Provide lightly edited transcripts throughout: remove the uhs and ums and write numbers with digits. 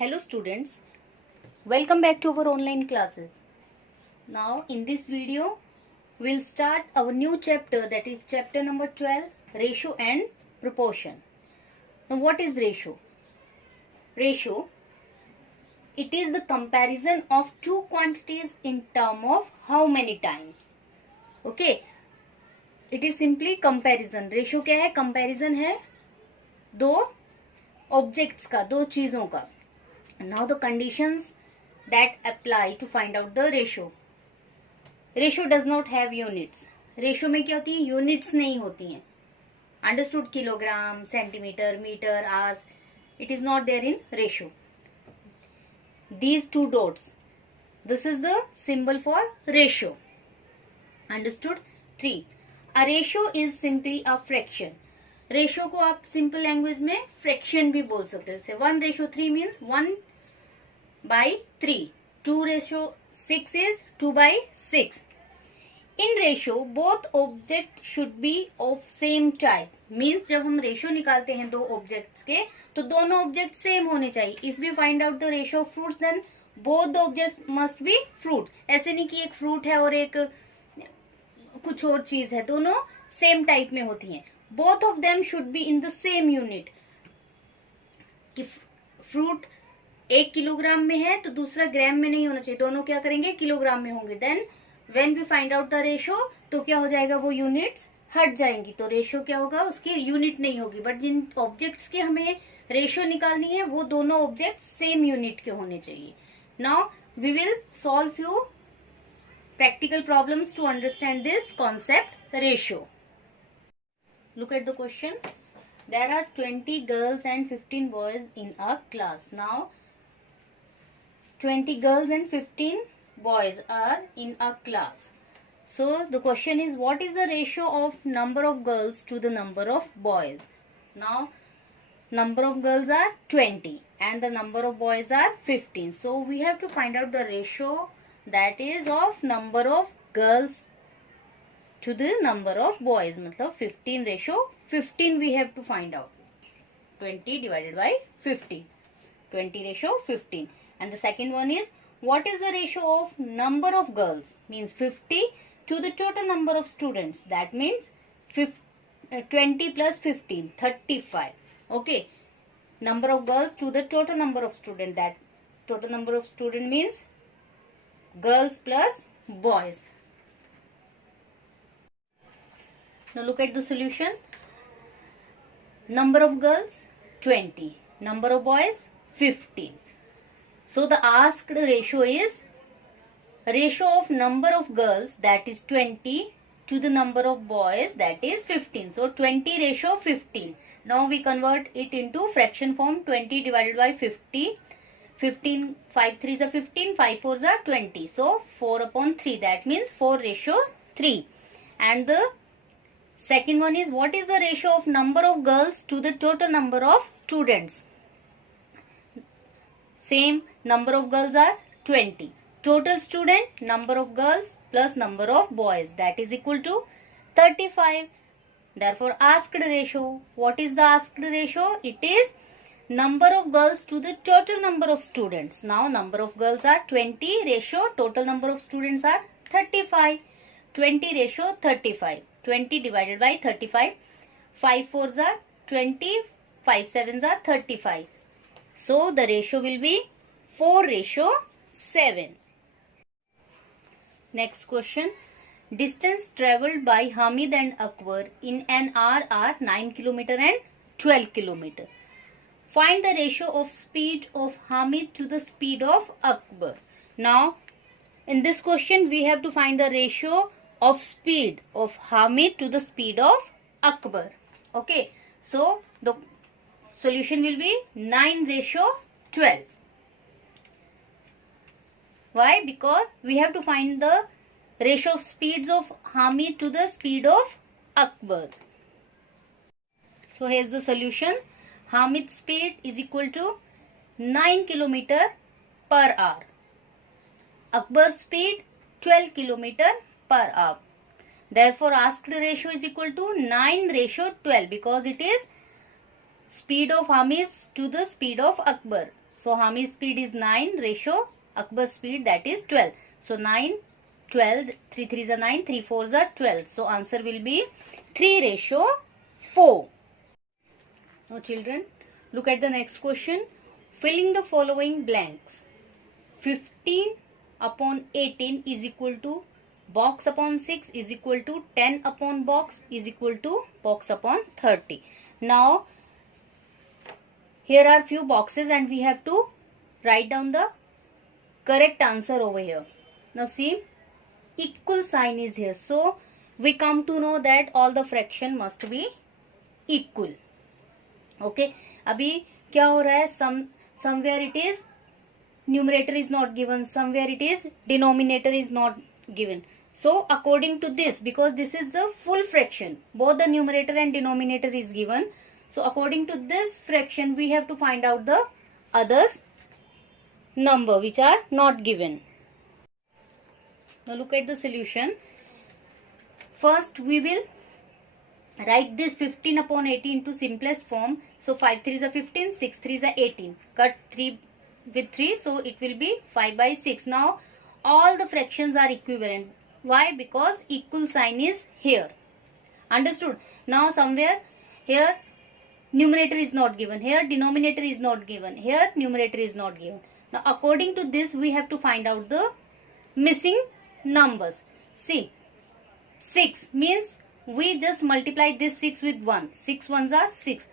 Hello students, welcome back to our online classes. Now in this video, we'll start our new chapter, that is chapter number 12, ratio and proportion. Now what is ratio? Ratio, it is the comparison of two quantities in term of how many times. Okay, it is simply comparison. Ratio क्या है? Comparison है दो objects का, दो चीजों का. Now the conditions that apply to find out the ratio. Ratio does not have units. Ratio में क्या होती है? Units नहीं होती हैं. Understood? Kilogram, centimeter, meter, hours. It is not there in ratio. These two dots. This is the symbol for ratio. Understood? 3. A ratio is simply a fraction. Ratio को आप simple language में fraction भी बोल सकते हो. जैसे 1:3 means 1/3. 2:6 is 2/6. In ratio both object should be of same type. Means जब हम रेशियो निकालते हैं दो ऑब्जेक्ट्स के तो दोनों ऑब्जेक्ट सेम होने चाहिए. If we find out the ratio of fruits then both the object must be fruit. ऐसे नहीं कि एक फ्रूट है और एक कुछ और चीज है, दोनों सेम टाइप में होती हैं. Both of them should be in the same unit. कि फ्रूट 1 किलोग्राम में है तो दूसरा ग्राम में नहीं होना चाहिए, दोनों क्या करेंगे? किलोग्राम में होंगे. Then when we find out the ratio तो क्या हो जाएगा? वो यूनिट्स हट जाएंगी, तो रेशियो क्या होगा? उसकी यूनिट नहीं होगी. बट जिन ऑब्जेक्ट्स की हमें रेशियो निकालनी है वो दोनों ऑब्जेक्ट सेम यूनिट के होने चाहिए. Now we will solve few practical problems to understand this concept ratio. Look at the question. There are 20 girls and 15 boys in a class. Now 20 girls and 15 boys are in a class. So the question is, what is the ratio of number of girls to the number of boys? Now number of girls are 20 and the number of boys are 15. So we have to find out the ratio that is of number of girls to the number of boys. मतलब 15:15 we have to find out. 20 divided by 15. 20 ratio 15. And the second one is, what is the ratio of number of girls? Means 50 to the total number of students. That means 20 plus 15, 35. Okay. Number of girls to the total number of students. That total number of student means girls plus boys. Now look at the solution. Number of girls 20, number of boys 15. So the asked ratio is ratio of number of girls, that is 20, to the number of boys, that is 15. So 20 ratio 15. Now we convert it into fraction form. 20 divided by 50. 15, 5 3s are 15, 5 4s are 20. So 4/3, that means 4:3. And the second one is, what is the ratio of number of girls to the total number of students? Same, number of girls are 20. Total student, number of girls plus number of boys, that is equal to 35. Therefore asked ratio, what is the asked ratio? It is number of girls to the total number of students. Now number of girls are 20 ratio total number of students are 35. 20 ratio 35. 20 divided by 35. 5 4s are 20. 5 7s are 35. So the ratio will be 4:7. Next question. Distance travelled by Hamid and Akbar in an hour are 9 km and 12 km. Find the ratio of speed of Hamid to the speed of Akbar. Now, in this question, we have to find the ratio of speed of Hamid to the speed of Akbar. Okay, so the solution will be 9:12. Why? Because we have to find the ratio of speeds of Hamid to the speed of Akbar. So here's the solution. Hamid's speed is equal to 9 km per hour. Akbar's speed 12 km per hour. Therefore asked ratio is equal to 9:12 because it is speed of Hamid to the speed of Akbar. So Hami's speed is 9 ratio Akbar's speed, that is 12. So 9, 12, 3 3s are 9, 3 4s are 12. So answer will be 3 ratio 4. Now children, look at the next question. Filling the following blanks. 15 upon 18 is equal to box upon 6 is equal to 10 upon box is equal to box upon 30. Now here are few boxes and we have to write down the correct answer over here. Now see, equal sign is here. So we come to know that all the fraction must be equal. Okay. अभी क्या हो रहा है? Somewhere it is numerator is not given, somewhere it is denominator is not given. So according to this, because this is the full fraction, both the numerator and denominator is given. So according to this fraction, we have to find out the others number which are not given. Now look at the solution. First we will write this 15 upon 18 into simplest form. So 5 3s are 15, 6 3s are 18. Cut 3 with 3, so it will be 5 by 6. Now all the fractions are equivalent. Why? Because equal sign is here. Understood? Now somewhere here numerator is not given, here denominator is not given, here numerator is not given. Now according to this we have to find out the missing numbers. See, 6 means we just multiply this 6 with 1. 6 ones are 6.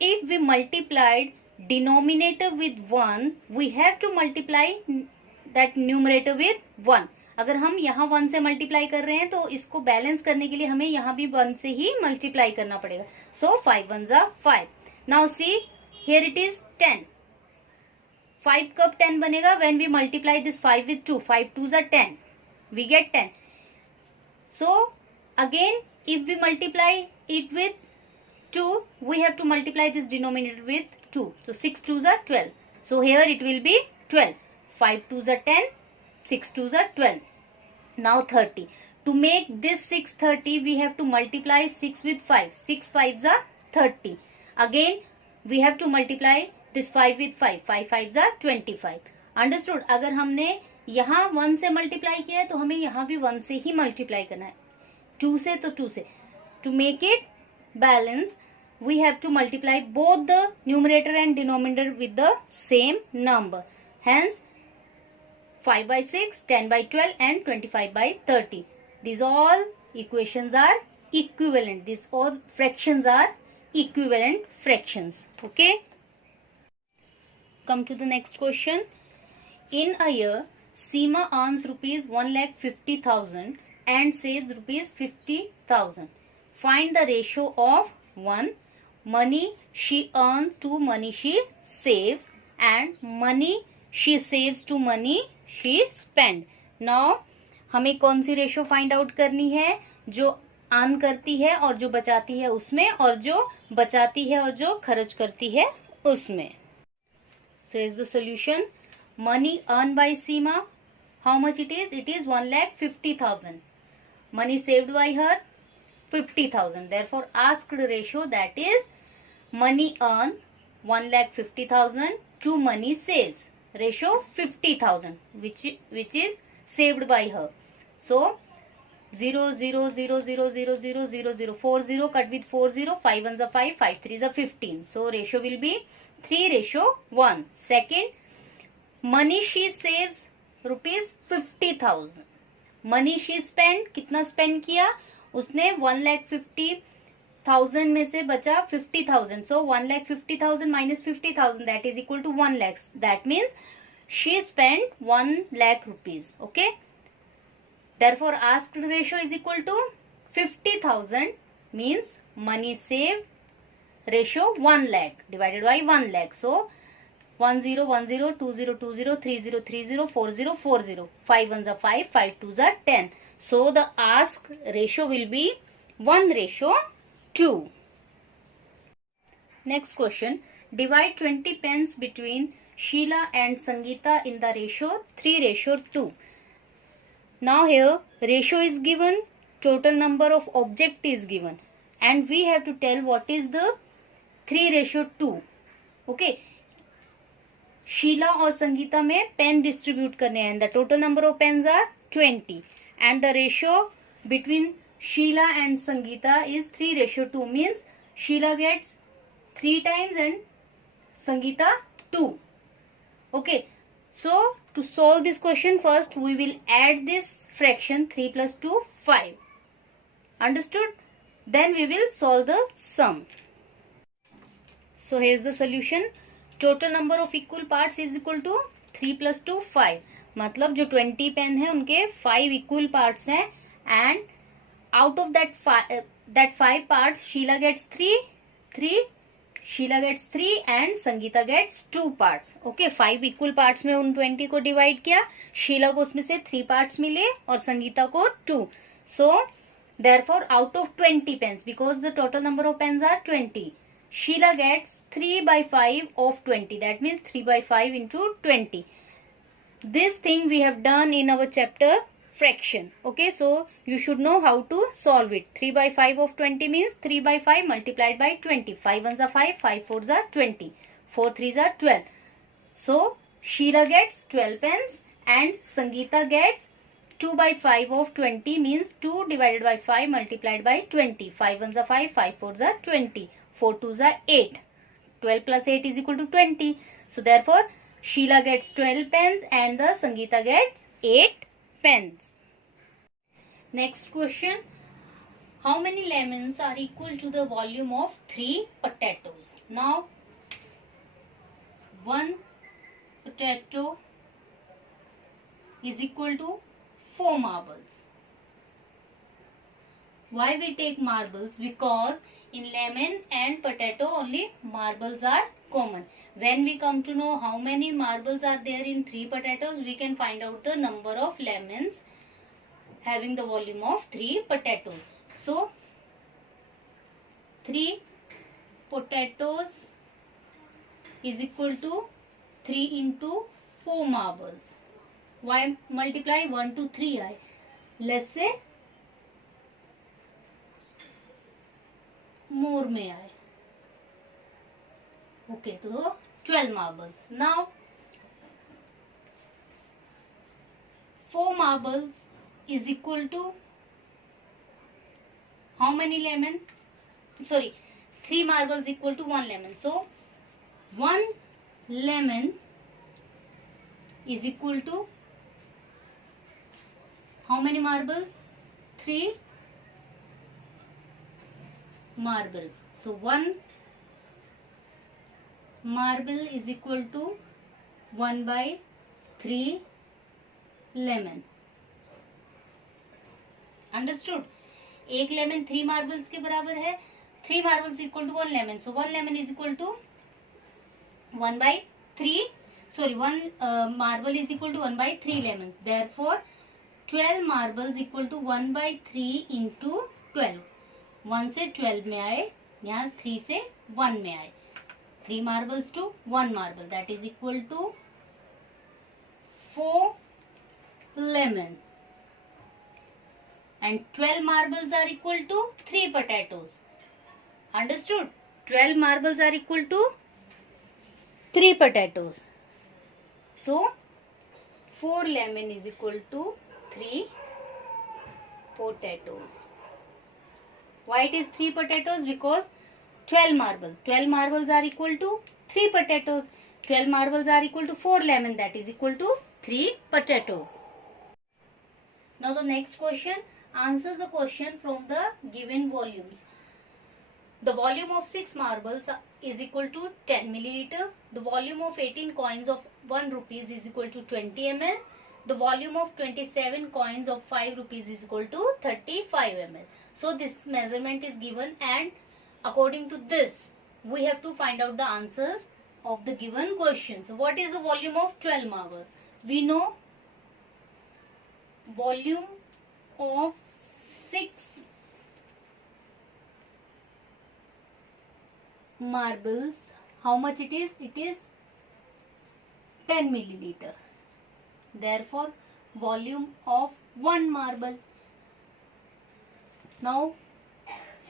If we multiplied denominator with 1, we have to multiply that numerator with 1. अगर हम यहाँ 1 से multiply कर रहे हैं तो इसको balance करने के लिए हमें यहाँ भी 1 से ही मल्टीप्लाई करना पड़ेगा. So 5 1s are 5. Now see, here it is 10. 5 कब 10 बनेगा? When we multiply this 5 with 2. 5 2s are 10. We get 10. So again, if we multiply it with 2, we have to multiply this denominator with 2. So 6 2s are 12. So here it will be 12. 5 2s are 10. 6 2s are 12. Now 30. To make this 6 30, we have to multiply 6 with 5. 6 5s are 30. Again, we have to multiply this 5 with 5. 5 5s are 25. Understood? अगर हमने यहाँ 1 से multiply किया है तो हमें यहाँ भी 1 से ही मल्टीप्लाई करना है. 2 से तो 2 से. To make it balance, we have to multiply both the numerator and denominator with the same number. Hence, 5 by 6, 10 by 12 and 25 by 30. These all equations are equivalent. These all fractions are equivalent fractions. Okay. Come to the next question. In a year, Seema earns rupees 1,50,000 and saves rupees 50,000. Find the ratio of 1. Money she earns to money she saves and money she saves to money she spend. Now हमें कौन सी ratio find out करनी है? जो earn करती है और जो बचाती है उसमें, और जो बचाती है और जो खर्च करती है उसमें. So is the solution. Money earned by Seema, how much it is? It is 1,50,000. Money saved by her, 50,000. Therefore asked ratio, that is money earned 1,50,000 to money saves. Ratio 50,000, which is saved by her. So 0 0 0 0 0 0 0 0 4 0 cut with 4 0. 5 1s are 5, 5 3s are 15. So ratio will be 3 ratio 1. Second, money she saves rupees 50,000. Money she spent, कितना spend किया? उसने 1,50,000 में से बचा 50,000. So 1,50,000 minus 50,000, that is equal to 1 lakh. That means she spent 1 lakh rupees. Okay. Therefore asked ratio is equal to 50,000 means money saved ratio 1 lakh divided by 1 lakh. So 10 10 20 20 30 30 40 40. 5 1s are 5, 5 2s are 10. So the ask ratio will be 1 ratio 2. Next question. Divide 20 pence between Sheila and Sangeeta in the ratio 3 ratio 2. Now here ratio is given, total number of object is given, and we have to tell what is the 3 ratio 2. Okay. Sheila और संगीता में pen distribute करने हैं. The total number of pens are 20 and the ratio between Sheila and Sangeeta is 3:2. Means Sheila gets 3 times and Sangeeta 2. Okay, so to solve this question, first we will add this fraction 3 plus 2 5. Understood? Then we will solve the sum. So here is the solution. Total number of equal parts is equal to 3 plus 2 5. मतलब जो 20 pen है उनके 5 equal parts हैं and out of that 5 parts Sheela gets 3 Sheela gets 3 and Sangeeta gets 2 parts. Okay, 5 equal parts में उन 20 को divide किया. शीला को उसमें से 3 पार्ट्स मिले और संगीता को 2. So therefore out of 20 pens, because the total number of pens are 20, Sheela gets 3/5 of 20. That means 3/5 into 20. This thing we have done in our chapter fraction. Okay, so you should know how to solve it. 3/5 of 20 means 3/5 multiplied by 20. 5 ones are 5, 5 fours are 20, 4 threes are 12. So Sheila gets 12 pens and Sangeeta gets 2/5 of 20 means 2 divided by 5 multiplied by 20. 5 ones are 5, 5 fours are 20, 4 twos are 8. 12 plus 8 is equal to 20. So therefore Sheila gets 12 pens and the Sangeeta gets 8 pens. Next question. How many lemons are equal to the volume of 3 potatoes? Now 1 potato is equal to 4 marbles. Why we take marbles? Because in lemon and potato only marbles are common. When we come to know how many marbles are there in 3 potatoes, we can find out the number of lemons having the volume of 3 potatoes. So 3 potatoes is equal to 3 into 4 marbles. Why multiply 1 to 3? Let's say more में आए. Okay, तो 12 marbles. Now 4 marbles is equal to how many lemon? Sorry, 3 marbles equal to 1 lemon. So 1 lemon is equal to how many marbles? 3 marbles. So 1 marble is equal to 1/3 lemon. Understood? एक lemon 3 marbles के बराबर है. 3 marbles equal to 1 lemon. So 1 lemon is equal to 1/3. Sorry, 1 marble is equal to 1/3 lemons. Therefore 12 marbles equal to 1/3 into 12. 1 से 12 में आए, यहाँ 3 से 1 में आए. 3 marbles to 1 marble, that is equal to 4 lemon. And 12 marbles are equal to 3 potatoes. Understood? 12 marbles are equal to 3 potatoes. So 4 lemon is equal to 3 potatoes. Why it is 3 potatoes? Because 12 marbles. 12 marbles are equal to 3 potatoes. 12 marbles are equal to 4 lemon. That is equal to 3 potatoes. Now the next question answers the question from the given volumes. The volume of 6 marbles is equal to 10 milliliter. The volume of 18 coins of 1 rupees is equal to 20 ml. The volume of 27 coins of 5 rupees is equal to 35 ml. So this measurement is given, and according to this we have to find out the answers of the given question. So what is the volume of 12 marbles? We know volume of 6 marbles, how much it is? It is 10 milliliter. Therefore volume of 1 marble. Now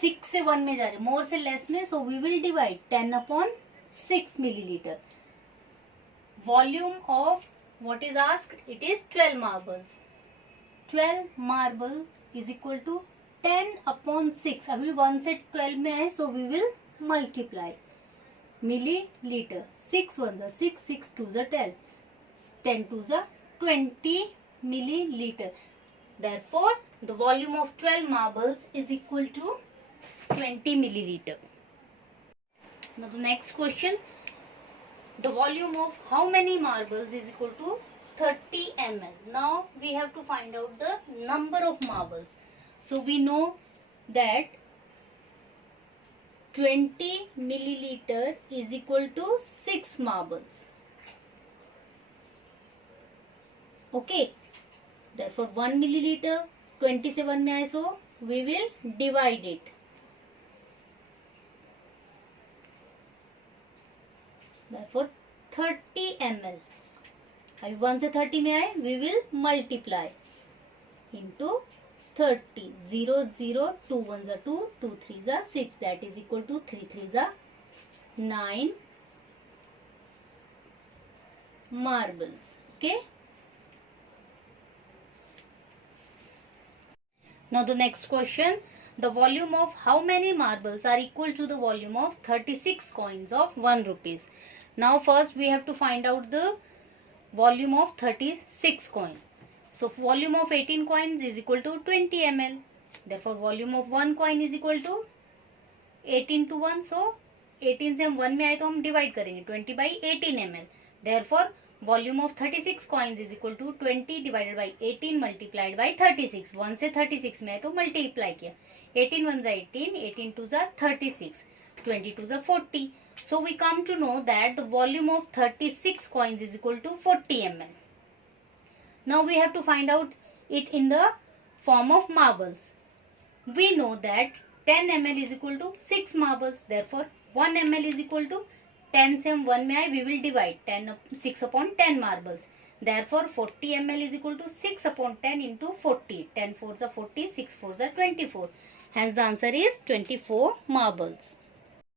6 से 1 में जा रहे, more से less में, so we will divide 10 upon 6 milliliter. volume of what is asked, it is 12 marbles. 12 marbles is equal to 10 upon 6. अभी 1 से 12 में है, so we will multiply. Milliliter. 6 1 are 6, 6 2 are 10, 10 2 are 20 milliliter. Therefore, the volume of 12 marbles is equal to 20 milliliter. Now the next question. The volume of how many marbles is equal to 30 ml. Now we have to find out the number of marbles. So we know that 20 milliliter is equal to 6 marbles. Okay. Therefore 1 milliliter 27 में आए, so we will divide it. Therefore 30 ml. अभी 1 से 30 में आए, we will multiply into 30. 0 0 2 1 are 2, 2 3 are 6. That is equal to 3 3 are 9 marbles. Okay. Now the next question. The volume of how many marbles are equal to the volume of 36 coins of 1 rupees. Now first we have to find out the volume of 36 coins. So volume of 18 coins is equal to 20 ml. Therefore volume of 1 coin is equal to 18 to 1. So 18 से हम 1 में आए तो हम divide करेंगे 20 by 18 ml. Therefore volume of 36 coins is equal to 20 divided by 18 multiplied by 36. 1 से 36 में आए तो multiply किया. 18 1 are 18, 18 2 are 36, 22 are 40. So we come to know that the volume of 36 coins is equal to 40 ml. Now we have to find out it in the form of marbles. We know that 10 ml is equal to 6 marbles. Therefore 1 ml is equal to 10 से हम 1 में आए, we will divide 6 upon 10 marbles. Therefore 40 ml is equal to 6 upon 10 into 40. 10 4s are 40, 6 4s are 24. Hence the answer is 24 marbles.